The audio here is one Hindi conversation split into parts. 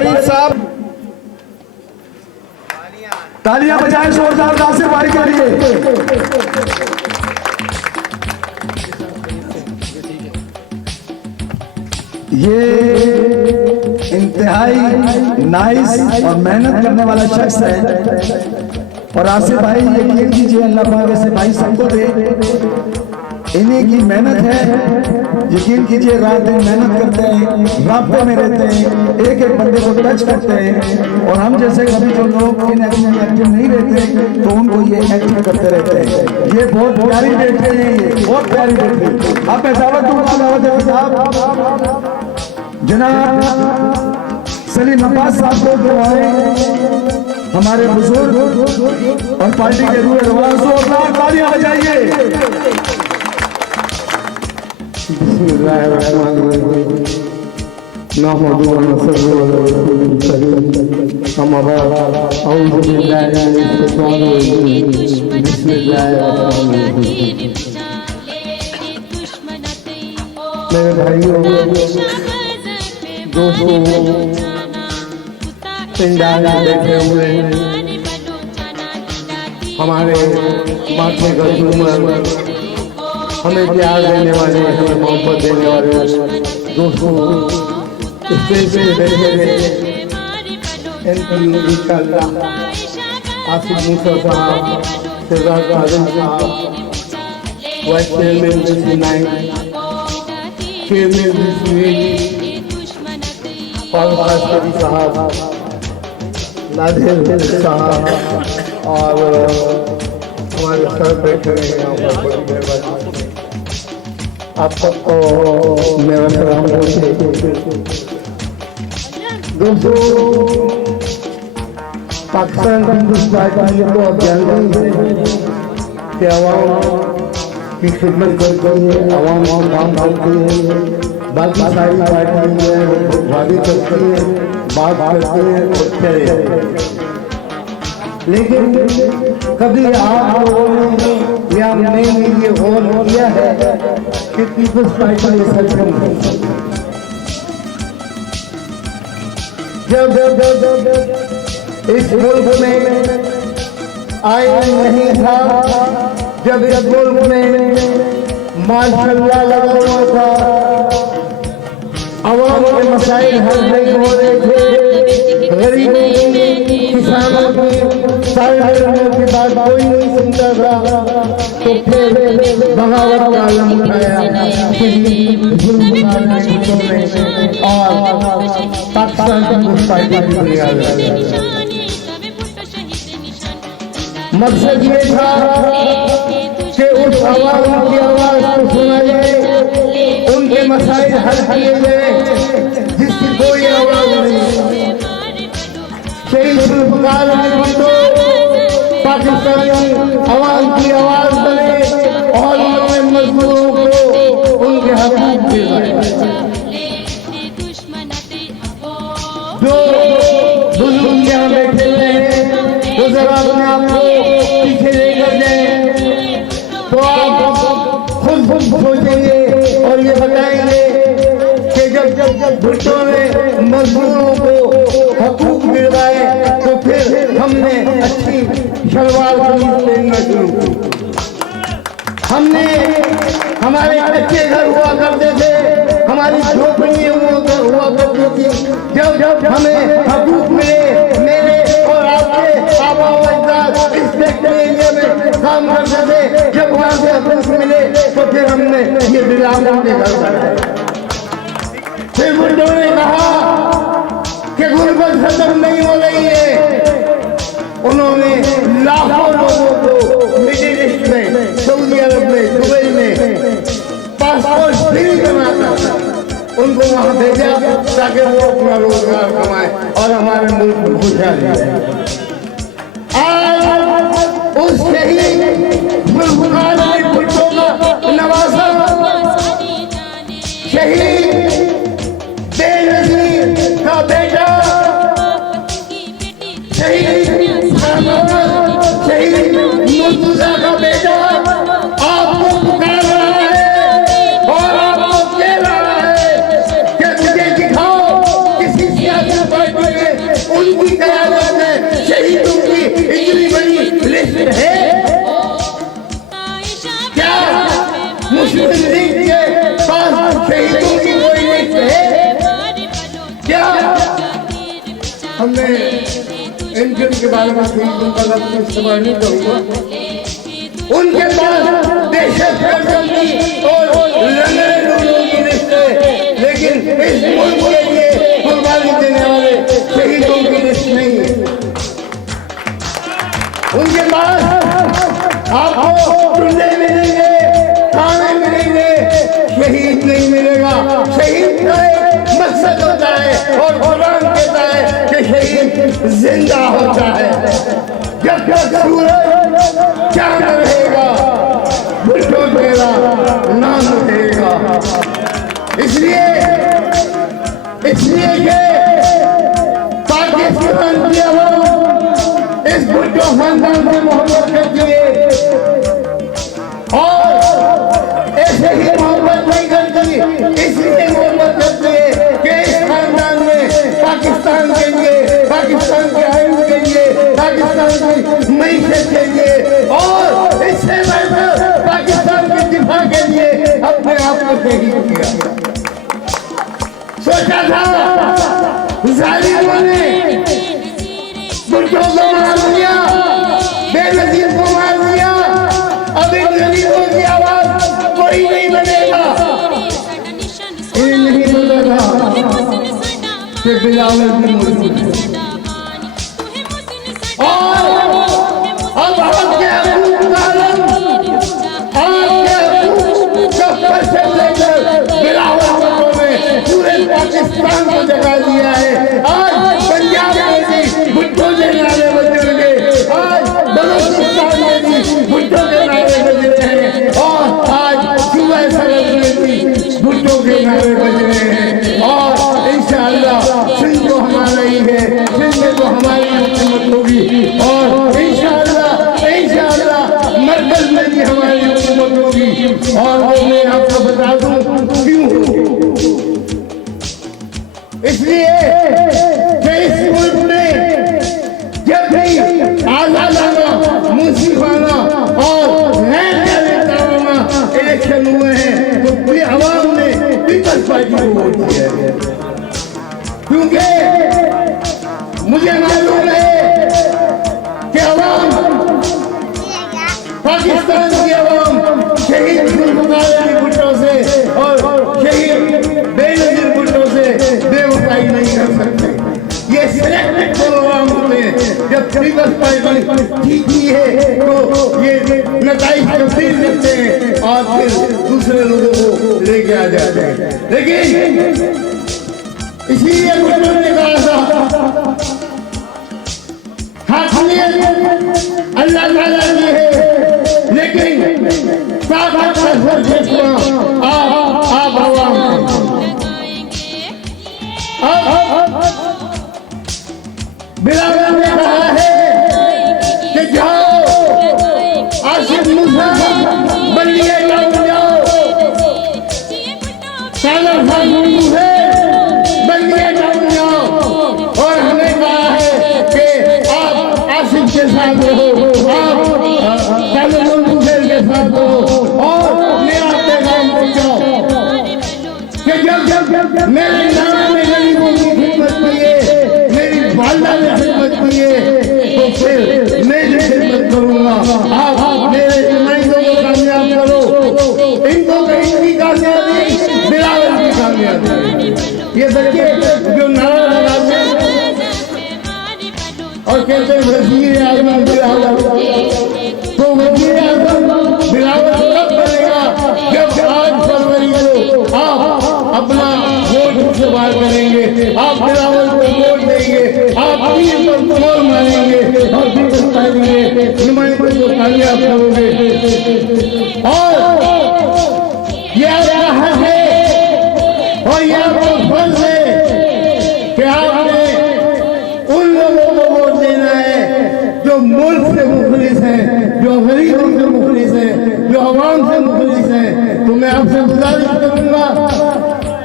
फरीद साहब, तालियां बजाएं जोरदार नासिर भाई के लिए। ये इंतहाई नाइस और मेहनत करने वाला शख्स है और आसिफ भाई यकीन कीजिए अल्लाह पाक ऐसे भाई सबको दे, इन्हीं की मेहनत है। यकीन कीजिए रात दिन मेहनत करते हैं, राब्ते में रहते हैं, एक एक बंदे को टच करते हैं और हम जैसे कभी जो लोग इन एक्टिव नहीं रहते तो उनको ये एक्टिव करते रहते हैं। ये बहुत प्यारी बेटे हैं, ये बहुत प्यारी बेटे। आप दावत दूंगा साहब जनाब सलीम अब्बास साहब को जो है हमारे बुजुर्ग और पार्टी के रूह रवाज जोरदार तालियां बजाइए। मेरे भाइयों दोस्तों पिंडाल बैठे हुए हमारे माथे का झूमर, हमें प्यार देने वाले, हमें मोहब्बत देने वाले दोस्तों स्टेज पे बैठे हुए इंशाअल्लाह आसिफ मूसा साहब, सिराज आजम साहब, वाइस चेयरमैन चेयरमैन साहब, नादिर साहब और हमारे सर बैठे हैं यहाँ पर, बड़ी मेहरबानी आप सबको मेरा सलाम बोलते। दोस्तों पाकिस्तान पीपुल्स पार्टी को आप जानते हैं कि आवाम की खिदमत करती है, आवाम और काम करती है, बाकी सारी पार्टी में वादे करती है, बात करती है और चले। लेकिन कभी आप लोगों ने या हमने ये गौर किया है कि पीपुल्स पार्टी में सक्षम है। जब इस मुल्क में आइन नहीं था, जब इस मुल्क में माशाअल्लाह लगा हुआ था, अवाम के मसाइल हल नहीं हो रहे थे, गरीबों की, किसानों की, साइडरों की बात कोई नहीं सुनता था, तो फिर बगावत का आलम उठाया और पाकिस्तान पीपुल्स पार्टी की बुनियाद लगाई। मकसद ये था कि उस आवाज की आवाज को सुना जाए, उनके मसाइल हल किए जाए जिसकी कोई आवाज नहीं। शहीद जुल्फ़िकार अली भुट्टो पाकिस्तानी आवाम की आवाज बने और उन्होंने मजदूरों को उनके हक़ दिलवाए। जो बुजुर्ग यहाँ बैठे हुए हैं वो जरा अपने आप को पीछे लेकर जाए तो आप खुद सोचेंगे और ये बताएंगे कि जब भुट्टो ने मजदूरों को हकूक दिलवाए तो फिर हमने अच्छी शलवार कमीज पहनना शुरू की। हमने हमारे कच्चे घर हुआ करते थे, हमारी झोपड़ियाँ हुआ करती थी। जब हमें हकूक मिले, मेरे और आपके आबा व अजदाद इस फैक्ट्री एरिया में काम करते थे, जब वहाँ से हकूक मिले तो फिर हमने ये बिलालों के घर बनाए। फिर भुट्टो ने कहा कि गुर्बत खत्म नहीं हो रही है, उन्होंने लाखों लोगों को मिडिल ईस्ट में, सऊदी अरब में, दुबई में पासपोर्ट फ्री बनाता उनको वहां भेजा ताकि वो अपना रोजगार कमाए और हमारे मुल्क में खुशहाली रहे। आज उस शहीद जुल्फ़िकार अली भुट्टो का नवासा शहीद बेनज़ीर का बेटा, शहीद मुर्तज़ा का बेटा आपको पुकार रहा है और आपको कह रहा है कि मुझे दिखाओ किसी सियासी पार्टी उनकी क़यादत में शहीदों की इतनी बड़ी लिस्ट है। क्या मुस्लिम लीग के पास शहीदों की कोई लिस्ट है? क्या हमने इनके बारे में शहीदों का लफ्ज़ इस्तेमाल नहीं करूँगा। उनके पास दहशत गर्दी और लंगड़े लोगों की लिस्ट है, लेकिन इस मुल्क के लिए कुर्बानी देने वाले शहीदों की लिस्ट नहीं है। उनके पास आपको टुल्ले मिलेंगे, खाने मिलेंगे, शहीद नहीं मिलेगा। शहीद का एक मकसद होता है और कुरान कहता है कि शहीद जिंदा होता है। जब तक सूरज चांद रहेगा, भुट्टो तेरा नाम रहेगा। इसलिए कि पाकिस्तान की आवाम इस भुट्टो खानदान से मोहब्बत करती है और ऐसे ही मोहब्बत नहीं करती, इसलिए मोहब्बत करती है कि इस खानदान में पाकिस्तान के लिए, पाकिस्तान के आइन के लिए, पाकिस्तान की मईशत के लिए और इससे बढ़कर पाकिस्तान के दिफा के लिए अपने आप को शहीद किया। सोचा था जालिमों ने भुट्टो को मार दिया, बेनजीर को मार दिया, अब इन गरीबों की आवाज कोई नहीं बनेगा। ये नहीं पता था कि बिलावल की मौजूद है और अब आपके पाकिस्तान को जगा दिया है। आज पंजाब में भी भुट्टो के नारे बज रहे हैं, आज बलूचिस्तान में भी भुट्टो के नारे बज रहे हैं और आज सूबा सरहद में भी भुट्टो के नारे बज रहे हैं। और इंशाअल्लाह सिंध तो हमारा ही है, सिंध में तो हमारी हुकूमत होगी और इंशाअल्लाह मरकज में भी हमारी हुकूमत होगी। और मैं आपको बता दूं क्यों, इसलिए कि इस मुल्क में जब भी आजादाना, मुंसिफाना और गैर जानेदाराना इलेक्शन हुए हैं तो पूरी आवाम ने पीपल्स पार्टी को वोट दिया है, क्योंकि मुझे मालूम है कि आवाम, पाकिस्तान की आवाम शहीद जुल्फ़िकार भुट्टो से और शहीद बेनज़ीर भुट्टो से बेवफाई नहीं कर सकते। ये सिलेक्टेड प्रोग्राम होते हैं। जब पीपल्स पार्टी जीती है तो ये नताइज तब्दील करते हैं और फिर दूसरे लोगों को लेके आ जाते हैं। लेकिन इसीलिए भुट्टो ने कहा था हाकिमियत अल्लाह ताला की है, लेकिन ताकत का सर्वश्रेष्ठ आप आवाम। बिलावल ने कहा है कि जाओ आसिफ मूसा बल्लिए जाओ, सागर साहब है बल्लिए जाओ। और हमें कहा है कि आप आसिफ के साथ रहो, आप सागर मूसा के साथ रहो और मेरा पैगाम पहुंचाओ कि जब मेरे नाम में गरीबों की खिदमत की है, मेरी वालदा ने खिदमत की है, तो फिर मैं भी खिदमत करूंगा। आप मेरे नुमाइंदों को कामयाब करो, इनको इनकी कामयाबी बिलावल की कामयाबी। ये बच्चे जो नारा लगाते हैं और कहते हैं वज़ीर आज़म बिलावल, तो वज़ीर आज़म बिलावल कब बनेगा? जब 8 फरवरी को आप अपना वोट इस्तेमाल करेंगे, आप बिलावल को वोट देंगे, आप तीर पर मोहर मारेंगे और पीपल्स पार्टी के नुमाइंदों को कामयाब करोगे। और ये आपका हक है और ये आपका फर्ज है कि आपने उन लोगों को वोट देना है जो मुल्क से मुखलिस हैं, जो गरीबों से मुखलिस हैं, जो आवाम से मुखलिस हैं। तो मैं आपसे गुजारिश करूंगा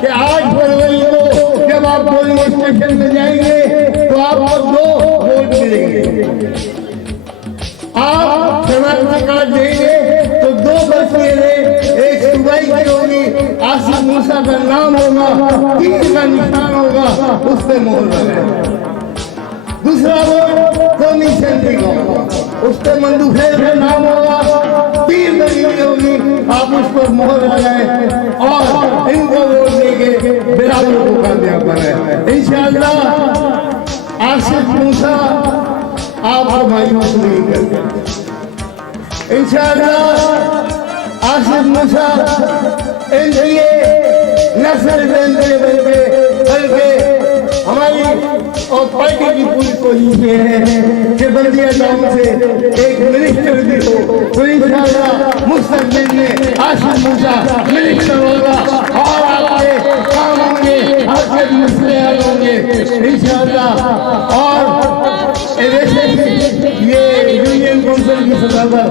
कि 8 फरवरी को जब आप पोलिंग स्टेशन में जाएंगे तो आपको का नाम होगा, तीर का निशान होगा, उस पे मोहर लगाए। दूसरा वोट कमीशन देगा, उस पे मंदुखैर का नाम होगा, तीर लगी होगी, आप उस पर मोहर लगाए और इनको वोट देके बिरादर को कामयाब बनाए। इंशाअल्लाह आसिफ मूसा आपको मायूस नहीं करते। इंशाअल्लाह आसिफ मूसा इनके नस्ल बल्कि हमारी और पार्टी की पूरी कोशिश ये है कि बल्दिया गांव से एक मिनिस्टर भी हो, तो इंशाअल्लाह मुस्तकबिल में आसिफ मूसा मिनिस्टर होगा और आपके काम होंगे, आपके मसले हल होंगे इंशाअल्लाह। और वैसे ये यूनियन काउंसिल की सभा